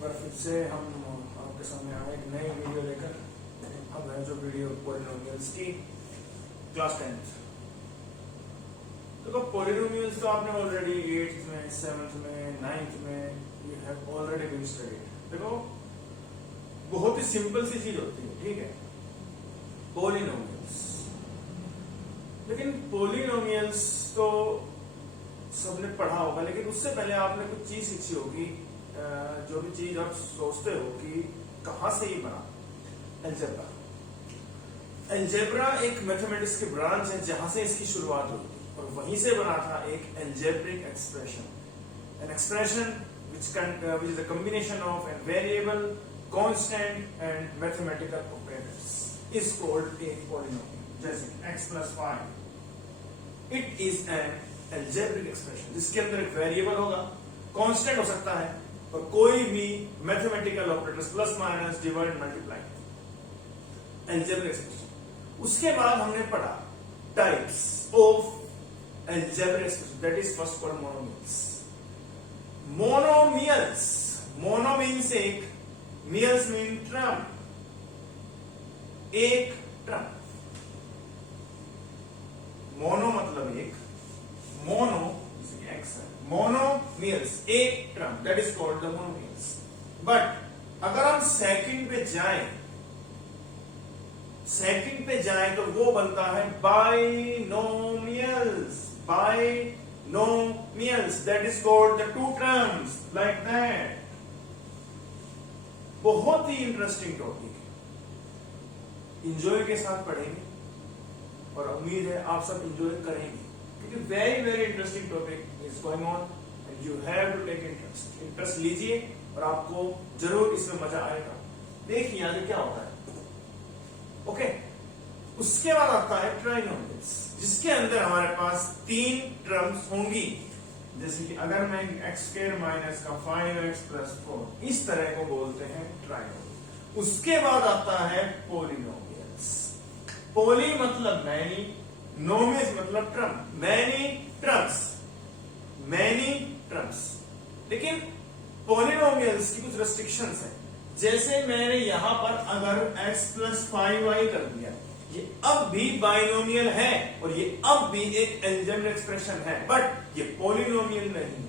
एक बार फिर से हम आपके सामने आए एक नई वीडियो लेकर। अब है जो वीडियो पॉलिनोमियल्स की क्लास 10th। देखो पॉलिनोमियल्स तो आपने ऑलरेडी 8th में, 7th में, 9th में you have already been studied. देखो बहुत ही सिंपल सी चीज होती है, ठीक है, पॉलिनोमियल्स। लेकिन पॉलिनोमियल्स तो सबने पढ़ा होगा, लेकिन उससे पहले आपने कुछ चीज सीखी होगी, जो भी चीज आप सोचते हो कि कहां से ये बना। अलजेब्रा। अलजेब्रा एक मैथमेटिक्स की ब्रांच है जहां से इसकी शुरुआत हुई थी और वहीं से बना था एक algebraic expression. An expression which is a combination of a variable, constant and mathematical operators is called a polynomial. जैसे x plus 5 it is an algebraic expression जिसके अंदर एक वेरिएबल होगा, कांस्टेंट हो सकता है और कोई भी mathematical operators plus minus divide multiply, algebraic expression। उसके बाद हमने पढ़ा types of algebraic expression, that is first called monomials। Monomials, mono means एक, मियल्स मीन ट्रम, एक ट्रम। मोनो मतलब एक, मोनो एक्स है, मोनोमियल्स एक term, that is called the monomials. But अगर हम सेकंड पे जाएं तो वो बनता है binomials, binomials, that is called the two terms, like that। बहुत ही इंटरेस्टिंग टॉपिक है, इंजॉय के साथ पढ़ेंगे और उम्मीद है आप सब इंजॉय करेंगे, क्योंकि very very interesting topic is going on and you have to take interest लीजिए और आपको जरूर इसमें मजा आएगा। देखिए आगे क्या होता है। ओके, उसके बाद आता है ट्राइनोमियल्स, जिसके अंदर हमारे पास 3 टर्म्स होंगी। जैसे कि अगर मैं x² माइनस का 5x प्लस 4, इस तरह को बोलते हैं ट्राइनोमियल। उसके बाद आता है पॉलिनोमियल्स। पॉली मतलब मैनी, नोमियल्स मतलब ट्रम, मैनी ट्रम्स। लेकिन पॉलिनोमियल्स की कुछ रेस्ट्रिक्शंस हैं। जैसे मैंने यहां पर अगर x प्लस 5y कर दिया, ये अब भी बाइनोमियल है और ये अब भी एक अलजेब्रिक एक्सप्रेशन है, बट ये पॉलिनोमियल नहीं है।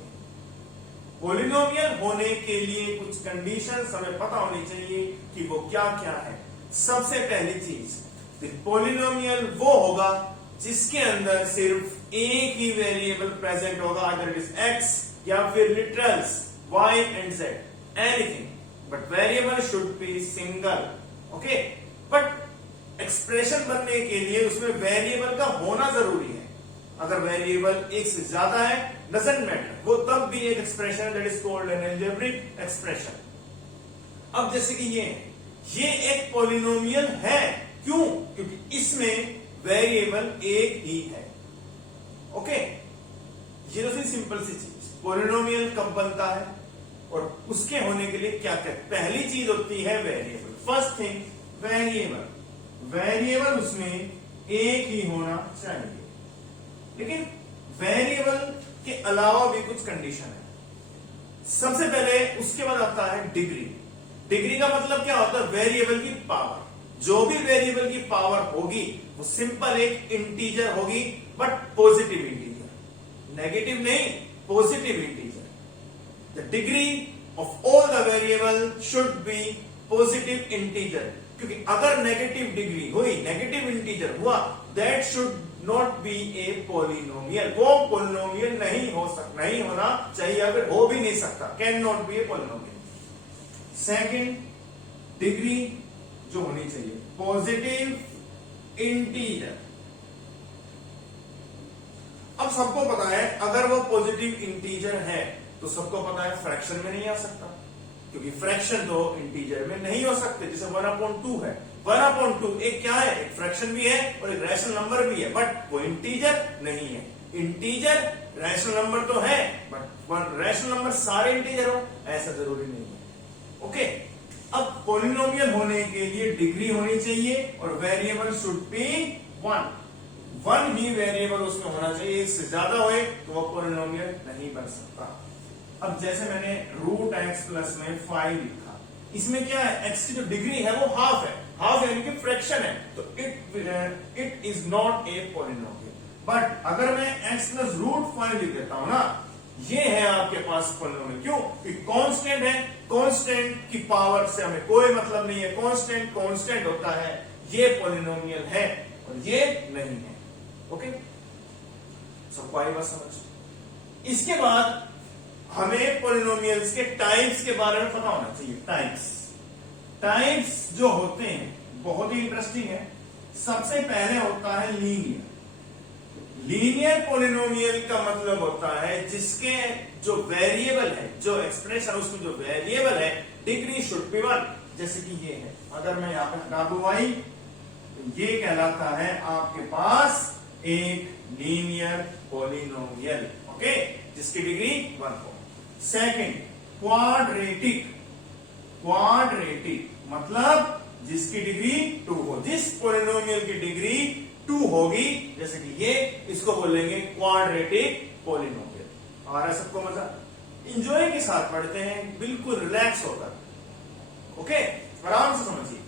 पॉलिनोमियल होने के लिए कुछ कंडीशंस हमें पता होनी चाहिए कि वो क्या क्या है। सबसे पहली चीज, पॉलिनोमियल वो होगा जिसके अंदर सिर्फ एक ही वेरिएबल प्रेजेंट होगा, अगर इट इज x या फिर literals y and z, anything, but variable should be single. Okay, but expression बनने के लिए उसमें वेरिएबल का होना जरूरी है। अगर वेरिएबल एक से ज्यादा है, डजंट मैटर, वो तब भी एक एक्सप्रेशन है, that is called an algebraic expression. अब जैसे कि ये एक पॉलिनोमियल है, क्यों? क्योंकि इसमें वेरिएबल एक ही है। ओके, ये तो सिंपल सी चीज। पॉलिनोमियल कब बनता है और उसके होने के लिए क्या क्या? पहली चीज होती है वेरिएबल। फर्स्ट थिंग, वेरिएबल उसमें एक ही होना चाहिए। लेकिन वेरिएबल के अलावा भी कुछ कंडीशन है। सबसे पहले उसके बाद आता है डिग्री। डिग्री का मतलब क्या होता है? वेरिएबल की पावर। जो भी वेरिएबल की पावर होगी वो सिंपल एक इंटीजर होगी, बट पॉजिटिव इंटीजर, नेगेटिव नहीं, positive integer. The degree of all the variable should be positive integer, क्योंकि अगर नेगेटिव डिग्री हुई, नेगेटिव इंटीजर हुआ, that should not be a polynomial. वो पॉलिनोमियल नहीं होना चाहिए, अगर हो भी नहीं सकता, can not be a polynomial. Second, degree जो होनी चाहिए पॉजिटिव इंटीजर। अब सबको पता है अगर वो पॉजिटिव इंटीजर है तो सबको पता है फ्रैक्शन में नहीं आ सकता, क्योंकि फ्रैक्शन तो इंटीजर में नहीं हो सकते। जैसे 1/2 है, 1/2 एक क्या है? एक फ्रैक्शन भी है और एक रैशनल नंबर भी है, बट वो इंटीजर नहीं है। इंटीजर रैशनल नंबर तो है, बट रैशनल नंबर सारे इंटीजर हो ऐसा जरूरी नहीं है। ओके, अब पॉलिनोमियल होने के लिए डिग्री होनी चाहिए और variable should be 1 he variable उसमें होना चाहिए। एक से ज्यादा होए तो वो पॉलिनोमियल नहीं बन सकता। अब जैसे मैंने रूट एक्स प्लस में 5 लिखा, इसमें क्या है, एक्स की जो डिग्री है वो हाफ है, हाफ यानी कि फ्रैक्शन है, तो it is not a polynomial. But अगर मैं एक्स प्लस रूट 5 लिख देता हूं ना, ये है आपके पास पॉलिनोमियल। क्यों? क्योंकि कांस्टेंट है, कांस्टेंट की पावर से हमें कोई मतलब नहीं है, कांस्टेंट कांस्टेंट होता है, ये पॉलिनोमियल है और ये नहीं है। ओके, सबको आई बात समझ? इसके बाद हमें पॉलिनोमियल्स के टाइप्स के बारे में पता होना चाहिए। टाइप्स जो होते हैं बहुत ही इंटरेस्टिंग है। सबसे पहले होता है लीनियर। लीनियर पॉलिनोमियल का मतलब होता है जिसके जो वेरिएबल है, जो एक्सप्रेशन उसमें जो वेरिएबल है, डिग्री शुड बी 1। जैसे कि ये है, अगर मैं यहां पे हटा दूं y, तो ये कहलाता है आपके पास एक लीनियर पॉलिनोमियल। ओके, जिसकी डिग्री 1 हो। Second, quadratic. क्वाड्रेटिक मतलब जिसकी डिग्री 2 हो। जिस पॉलिनोमियल की डिग्री 2 होगी, जैसे कि ये, इसको बोलेंगे क्वाड्रेटिक पॉलिनोमियल। आ रहा है सबको मजा? इंजॉय के साथ पढ़ते हैं, बिल्कुल रिलैक्स होकर। ओके, आराम से समझिए।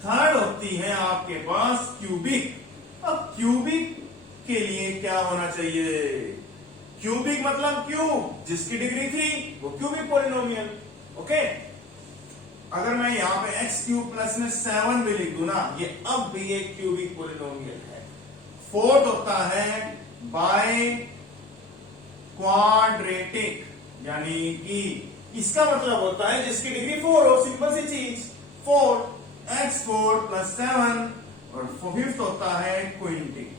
थर्ड होती है आपके पास क्यूबिक। अब क्यूबिक के लिए क्या होना चाहिए? क्यूबिक मतलब क्यूब, जिसकी डिग्री 3, वो क्यूबिक पॉलिनोमियल। ओके, अगर मैं यहां पे एक्स क्यूब प्लस में 7 भी लिख दूं ना, ये अब भी एक क्यूबिक पॉलिनोमियल है। फोर्थ होता है बाय क्वाड्रेटिक, यानी कि इसका मतलब होता है जिसकी डिग्री 4 हो। सिंपल सी चीज, 4 प्लस 7। और फिफ्थ होता है क्विंटिक।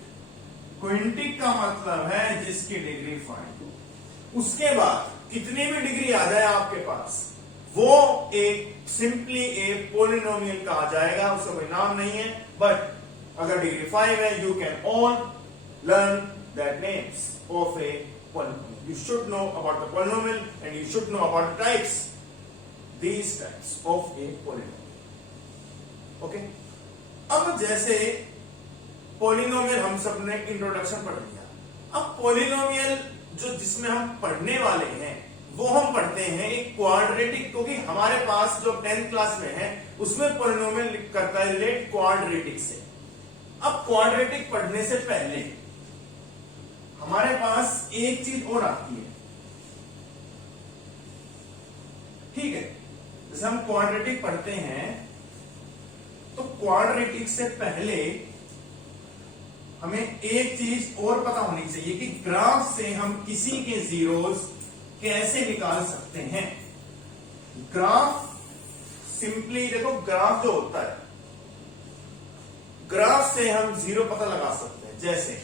क्विंटिक का मतलब है जिसकी डिग्री 5। उसके बाद कितनी भी डिग्री आ जाए आपके पास, वो एक सिंपली एक पॉलिनोमियल कहा जाएगा, उसका कोई नाम नहीं है। बट अगर डिग्री 5 है, you can all learn that names of a polynomial. You should know about the polynomial and you should know about the types, these types of a polynomial. Okay, अब जैसे पॉलिनोमियल हम सब ने introduction पढ़ लिया। अब polynomial जो जिसमें हम पढ़ने वाले हैं, वो हम पढ़ते हैं एक क्वाड्रेटिक, क्योंकि हमारे पास जो 10th क्लास में है उसमें पॉलिनोमियल करता है रिलेट क्वाड्रेटिक से। अब क्वाड्रेटिक पढ़ने से पहले हमारे पास एक चीज और आती है, ठीक है? जैसे हम क्वाड्रेटिक पढ़ते हैं, तो क्वाड्रेटिक से पहले हमें एक चीज और पता होनी चाहिए कि ग्राफ से हम किसी के जीरोस कैसे निकाल सकते हैं। ग्राफ सिंपली देखो, ग्राफ जो होता है, ग्राफ से हम जीरो पता लगा सकते हैं। जैसे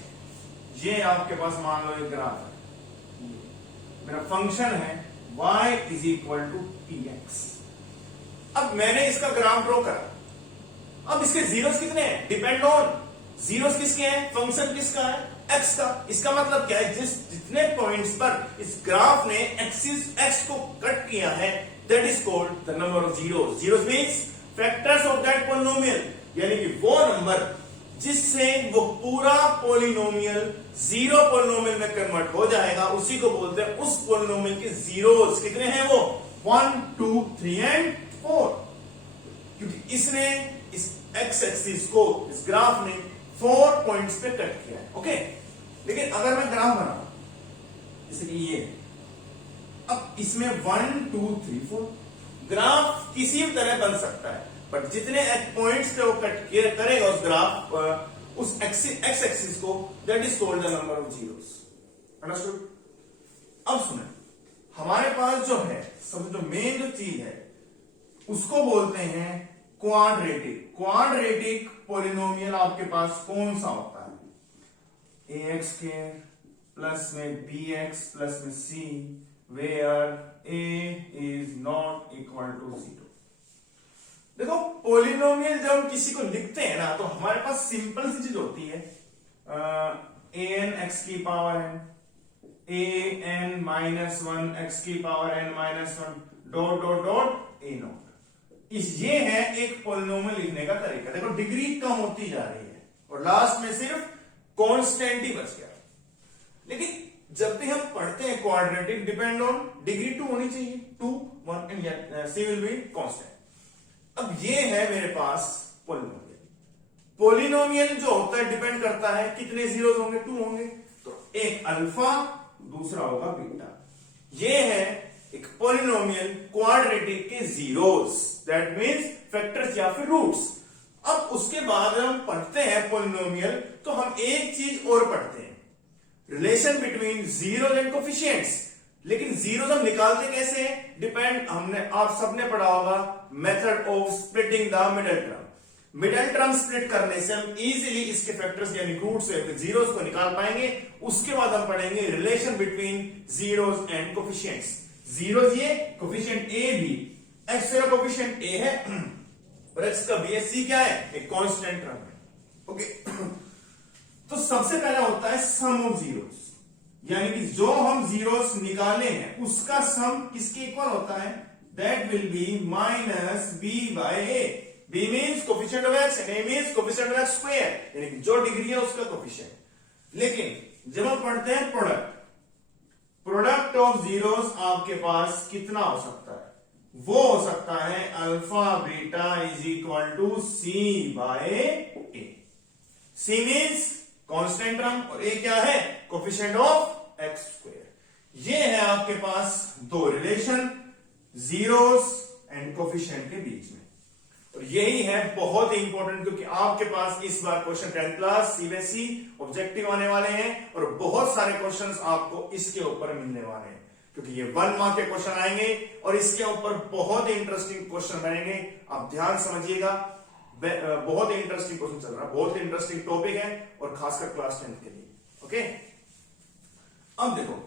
ये आपके पास मान लो एक ग्राफ है, मेरा फंक्शन है y is equal to px। अब मैंने इसका ग्राफ ड्रॉ करा, अब इसके जीरोस कितने हैं? डिपेंड ऑन जीरोस किसके हैं? फंक्शन किसका है? x का। इसका मतलब क्या है? जितने पॉइंट्स पर इस ग्राफ ने एक्सिस x को कट किया है, that is called the number of zeros. Zeros means factors of that polynomial, यानी कि वो नंबर जिससे वो पूरा पॉलिनोमियल जीरो पॉलिनोमियल में कन्वर्ट हो जाएगा, उसी को बोलते हैं, उस पॉलिनोमियल के जीरोस कितने हैं? वो 1, 2, 3 एंड 4। क्योंकि इसने इस एक्स एक्सिस को, इस ग्राफ ने 4 पॉइंट्स पे कट किया है। ओके, लेकिन अगर मैं ग्राफ बनाऊं जैसे कि ये, अब इसमें 1, 2, 3, 4 ग्राफ किसी भी तरह बन सकता है, बट जितने पॉइंट्स पे वो कट करेगा उस ग्राफ, उस एक्स एक्सिस को, that is called the number of zeros. Understood? अब सुने, हमारे पास जो है सब जो मेन जो चीज है उसको बोलते हैं क्वाड्रेटिक। क्वाड्रेटिक पॉलिनोमियल आपके पास कौन सा होता है? ax स्क्वायर प्लस में bx प्लस में c where a is not equal to 0। देखो, पॉलिनोमियल जब हम किसी को लिखते हैं ना, तो हमारे पास सिंपल सी चीज होती है, an x की power n, an minus 1 x की power n minus 1 dot dot dot a not. ये है एक पॉलिनोमियल लिखने का तरीका। देखो, डिग्री कम होती जा रही है और लास्ट में सिर्फ कांस्टेंट ही बच गया। लेकिन जब भी हम पढ़ते हैं क्वाड्रेटिक डिपेंड ऑन डिग्री 2 होनी चाहिए, 2 1 and C will be constant. अब ये है मेरे पास पॉलिनोमियल। पॉलिनोमियल जो होता है डिपेंड करता है कितने जीरोस होंगे, 2 होंगे, तो एक अल्फा दूसरा होगा बीटा। ये है एक पॉलिनोमियल क्वाड्रेटिक के जीरोस, दैट मींस फैक्टर्स या फिर रूट्स। अब उसके बाद हम पढ़ते हैं पॉलिनोमियल तो हम एक चीज और पढ़ते हैं, relation between zeros and coefficients. लेकिन जीरोस हम निकालते कैसे हैं, डिपेंड, हमने आप सबने पढ़ा होगा method of splitting the middle term. Middle term split करने से हम इजीली इसके फैक्टर्स यानी रूट्स या फिर जीरोस को निकाल पाएंगे। उसके बाद हम पढ़ेंगे relation between zeros and coefficients. Zeros ये, कोफिशिएंट ए बी, एक्स का कोफिशिएंट ए है और एक्स का बी है, सी क्या है, एक कांस्टेंट टर्म है। ओके, तो सबसे पहला होता है सम ऑफ जीरोस, यानी कि जो हम जीरोस निकाले हैं उसका सम किसके इक्वल होता है, that will be minus B by A. B means coefficient of x and A means coefficient of x square, यानी कि जो डिग्री है उसका कोफिशिएंट। लेकिन जब हम पढ़ते हैं प्रोडक्ट ऑफ जीरोस आपके पास कितना हो सकता है, वो हो सकता है alpha beta is equal to C by A. C means constant term और ए क्या है, कोफिशिएंट ऑफ एक्स स्क्वायर। ये है आपके पास दो रिलेशन जीरोस एंड कोफिशिएंट के बीच में, और यही है बहुत ही इंपॉर्टेंट, क्योंकि आपके पास इस बार question 10th class CBSE objective आने वाले हैं और बहुत सारे क्वेश्चंस आपको इसके ऊपर मिलने वाले हैं, क्योंकि ये 1 मार्क के क्वेश्चन आएंगे और इसके ऊपर बहुत ही इंटरेस्टिंग क्वेश्चन रहेंगे। आप ध्यान समझिएगा, बहुत ही इंटरेस्टिंग क्वेश्चन चल रहा है, बहुत ही इंटरेस्टिंग टॉपिक है और खासकर क्लास 10th के लिए। ओके, अब देखो,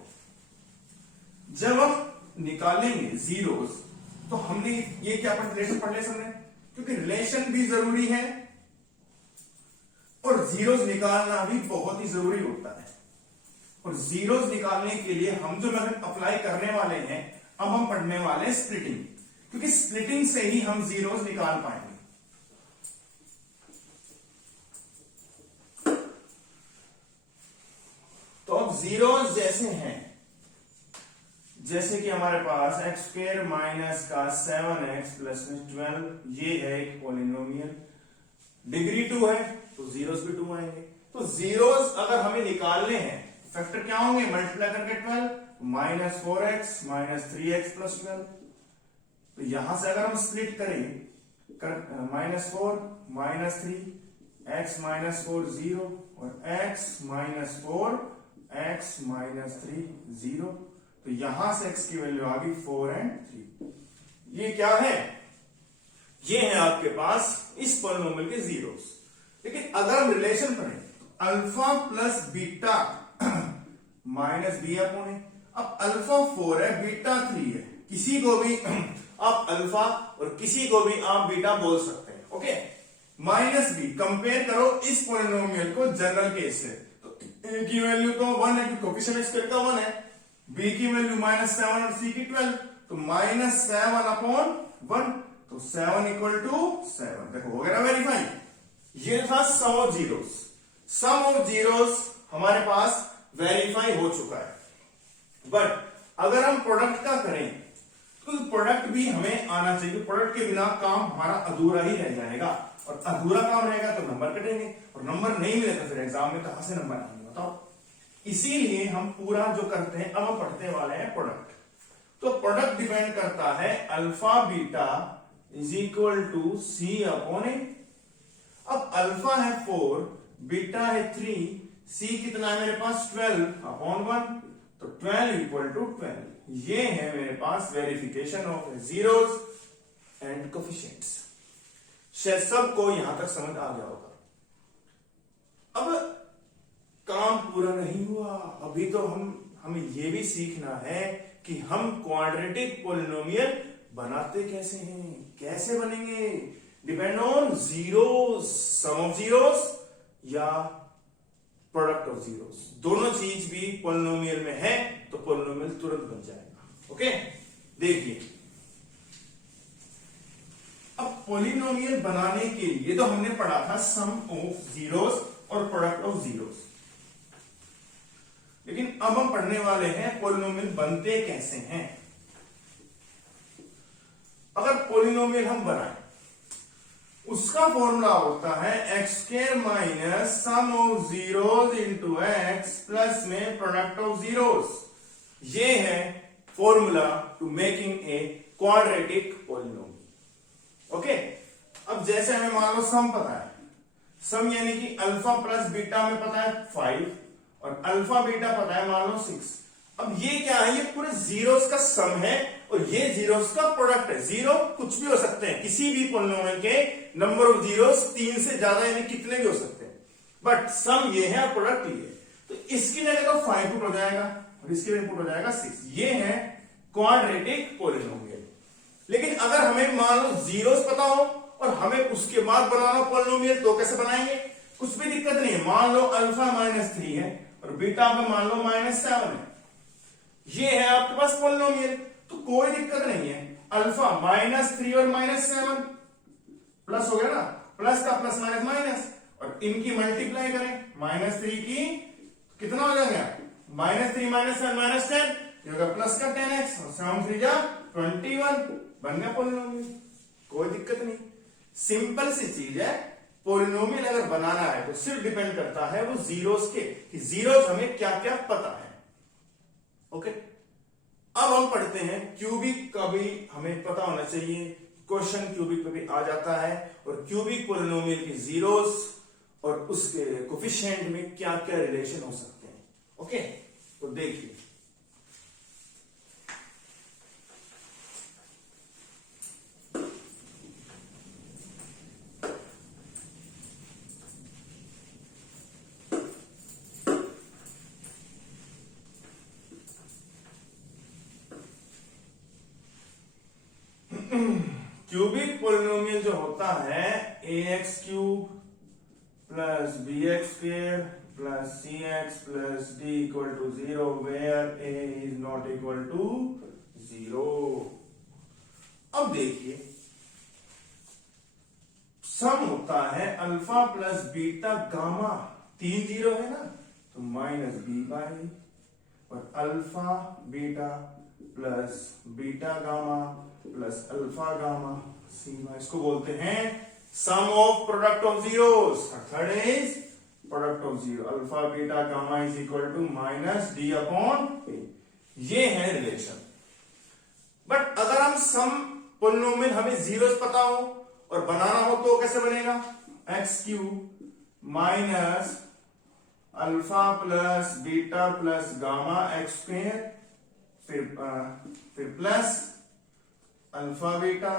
जब हम निकालेंगे जीरोस तो हमने ये क्या रिलेशन पढ़ लिया सबने, क्योंकि रिलेशन भी जरूरी है और जीरोस निकालना भी बहुत ही जरूरी होता है। और जीरोस निकालने के लिए हम जो मेथड अप्लाई करने वाले हैं, अब हम पढ़ने वाले हैं स्प्लिटिंग, क्योंकि स्प्लिटिंग से ही हम जीरोस निकाल पाएंगे। तो अब जीरोस जैसे हैं, जैसे कि हमारे पास एक्स स्क्वायर माइनस का 7x प्लस 12, ये है एक पॉलिनोमियल, डिग्री 2 है तो जीरोस भी 2 आएंगे। तो जीरोस अगर हमें निकालने हैं, फैक्टर क्या होंगे, मल्टीप्लाई करके 12 minus 4x minus 3x plus 12। तो यहां से अगर हम स्प्लिट करें, माइनस 4 माइनस 3 x माइनस 4 0 और x माइनस 4 x माइनस 3 0, तो यहां से x की वैल्यू आ गई 4 एंड 3। ये क्या है, ये है आपके पास इस पॉलिनोमियल के जीरोस। लेकिन अगर हम रिलेशन पढ़ें, alpha plus beta minus B upon A. अब अल्फा 4 है, बीटा 3 है, किसी को भी आप अल्फा और किसी को भी आप बीटा बोल सकते हैं। ओके, माइनस बी, कंपेयर करो इस पॉलिनोमियल को जनरल केस से, तो ए की वैल्यू तो 1 है क्योंकि कोफिशिएंट स्क्वायर का 1 है, बी की वैल्यू -7 और सी की 12, तो -7 अपॉन 1, तो 7 इक्वल टू 7। देखो हो गया वेरीफाई। ये था sum of zeros. Sum of zeros हमारे पास वेरीफाई हो चुका है, बट अगर हम प्रोडक्ट का करें तो प्रोडक्ट भी हमें आना चाहिए। प्रोडक्ट के बिना काम हमारा अधूरा ही रह जाएगा, और अधूरा काम रहेगा तो नंबर कटेंगे, और नंबर नहीं मिले तो फिर एग्जाम में कहां से नंबर आएंगे बताओ। इसीलिए हम पूरा जो करते हैं, अब हम पढ़ने वाले हैं प्रोडक्ट। तो प्रोडक्ट डिपेंड करता है alpha beta is equal to C upon A. अब अल्फा है 4, बीटा है 3, सी कितना है मेरे पास 12 अपॉन 1, तो 12 इक्वल टू 12। ये है मेरे पास verification of zeros and coefficients. शायद सबको यहां तक समझ आ गया होगा। अब काम पूरा नहीं हुआ, अभी तो हमें यह भी सीखना है कि हम क्वाड्रेटिक पॉलिनोमियल बनाते कैसे हैं, कैसे बनेंगे, depend on zeros, sum of zeros या प्रोडक्ट ऑफ जीरोस। दोनों चीज भी पॉलिनोमियल में है तो पॉलिनोमियल तुरंत बन जाएगा। ओके, देखिए, अब पॉलिनोमियल बनाने के लिए तो हमने पढ़ा था सम ऑफ जीरोस और प्रोडक्ट ऑफ जीरोस। लेकिन अब हम पढ़ने वाले हैं पॉलिनोमियल बनते कैसे हैं। अगर पॉलिनोमियल हम बनाएं, उसका फॉर्मूला होता है x square minus sum of zeros into x plus में प्रोडक्ट ऑफ जीरोस। ये है formula to making a quadratic polynomial. Okay, अब जैसे हमें मान लो सम पता है, सम यानी कि अल्फा प्लस बीटा में पता है 5 और अल्फा बीटा पता है मान लो 6। अब ये क्या है, ये पूरे जीरोस का सम है और ये जीरोस का प्रोडक्ट है। जीरो कुछ भी हो सकते हैं, किसी भी पॉलिनोमियल के नंबर ऑफ जीरोस 3 से ज्यादा यानी कितने भी हो सकते हैं, बट सम ये है और प्रोडक्ट ये है। तो इसकी जगह तो 5 पुट हो जाएगा और इसकी जगह पुट हो जाएगा 6। ये है क्वाड्रेटिक पॉलिनोमियल। लेकिन अगर हमें मान लो जीरोस पता हो और हमें उसके बाद बनाना पॉलिनोमियल, तो कैसे बनाएंगे? कुछ भी दिक्कत नहीं है। मान लो अल्फा -3 है और बीटा में मान लो -7 है, ये है आपके पास पॉलिनोमियल, तो कोई दिक्कत नहीं है। अल्फा -3 और -7 प्लस हो गया ना, प्लस का प्लस माइनस माइनस, और इनकी मल्टीप्लाई करें, -3 की कितना हो जाएगा, -3 -7 -10, ये होगा प्लस का 10x और 7 3 जा 21, बन गया पॉलिनोमियल। कोई दिक्कत नहीं, सिंपल सी चीज है। पॉलिनोमियल अगर बनाना है तो सिर्फ डिपेंड करता है वो जीरोस के, कि जीरोस हमें क्या क्या पता है। ओके, अब हम पढ़ते हैं क्यूबिक का भी हमें पता होना चाहिए। क्वेश्चन क्यूबिक पे भी आ जाता है और क्यूबिक पॉलिनोमियल के जीरोस और उसके कोफिशिएंट में क्या क्या रिलेशन हो सकते हैं। ओके, तो देखिए क्यूबिक पॉलिनोमियल जो होता है ax cube plus bx square plus cx plus d equal to 0 where a is not equal to 0। अब देखिए सम होता है alpha plus beta gamma, 3 zero है ना, तो -b/, और alpha beta plus beta gamma plus alpha gamma सीमा, इसको बोलते हैं sum of product of zeros. Third is product of zero, alpha beta gamma is equal to -d/a। ये है रिलेशन। बट अगर हम सम पॉलिनोमियल हमें जीरोस पता हो और बनाना हो तो कैसे बनेगा, x cube minus alpha plus beta plus gamma x square, फिर plus alpha beta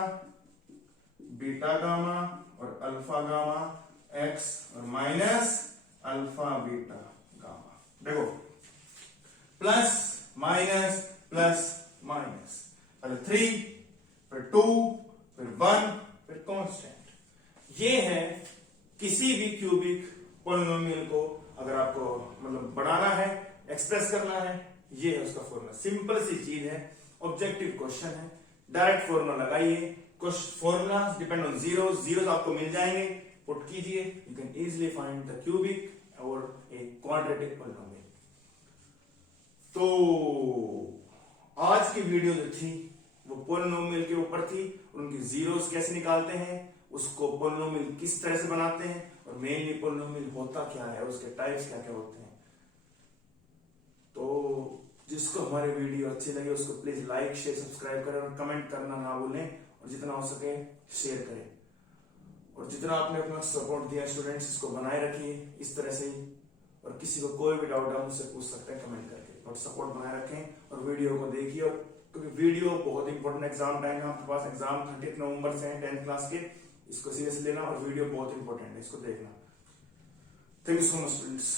beta gamma और अल्फा गामा एक्स और माइनस अल्फा बीटा गामा। देखो प्लस माइनस प्लस माइनस, पहले 3 फिर 2 फिर 1 फिर कांस्टेंट। ये है किसी भी क्यूबिक पॉलिनोमियल को अगर आपको मतलब बढ़ाना है, एक्सप्रेस करना है, ये है उसका फॉर्मूला। सिंपल सी चीज है, ऑब्जेक्टिव क्वेश्चन है, डायरेक्ट फॉर्मूला लगाइए। Formula depend on zeros, zeros आपको मिल जाएंगे, पुट कीजिए, you can easily find the cubic और ए क्वाड्रेटिक पॉलिनोमियल। तो आज की वीडियो जो थी वो पॉलिनोमियल के ऊपर थी, उनकी जीरोस कैसे निकालते हैं, उसको पॉलिनोमियल किस तरह से बनाते हैं, और मेनली पॉलिनोमियल होता क्या है, उसके टाइप्स क्या क्या होते हैं। तो जिसको हमारे वीडियो अच्छी लगे उसको प्लीज लाइक शेयर सब्सक्राइब करें और कमेंट करना ना भूलें, और जितना हो सके शेयर करें। और जितना आपने अपना सपोर्ट दिया स्टूडेंट्स, इसको बनाए रखिए इस तरह से ही। और किसी को कोई भी डाउट है मुझसे पूछ सकते हैं कमेंट करके, और सपोर्ट बनाए रखें और वीडियो को देखिए। और क्योंकि वीडियो बहुत इंपॉर्टेंट, एग्जाम टाइम है आपके पास, एग्जाम 30 नवंबर से है 10th क्लास के, इसको सीरियस लेना और वीडियो बहुत इंपॉर्टेंट है, इसको देखना। Thank you so much students.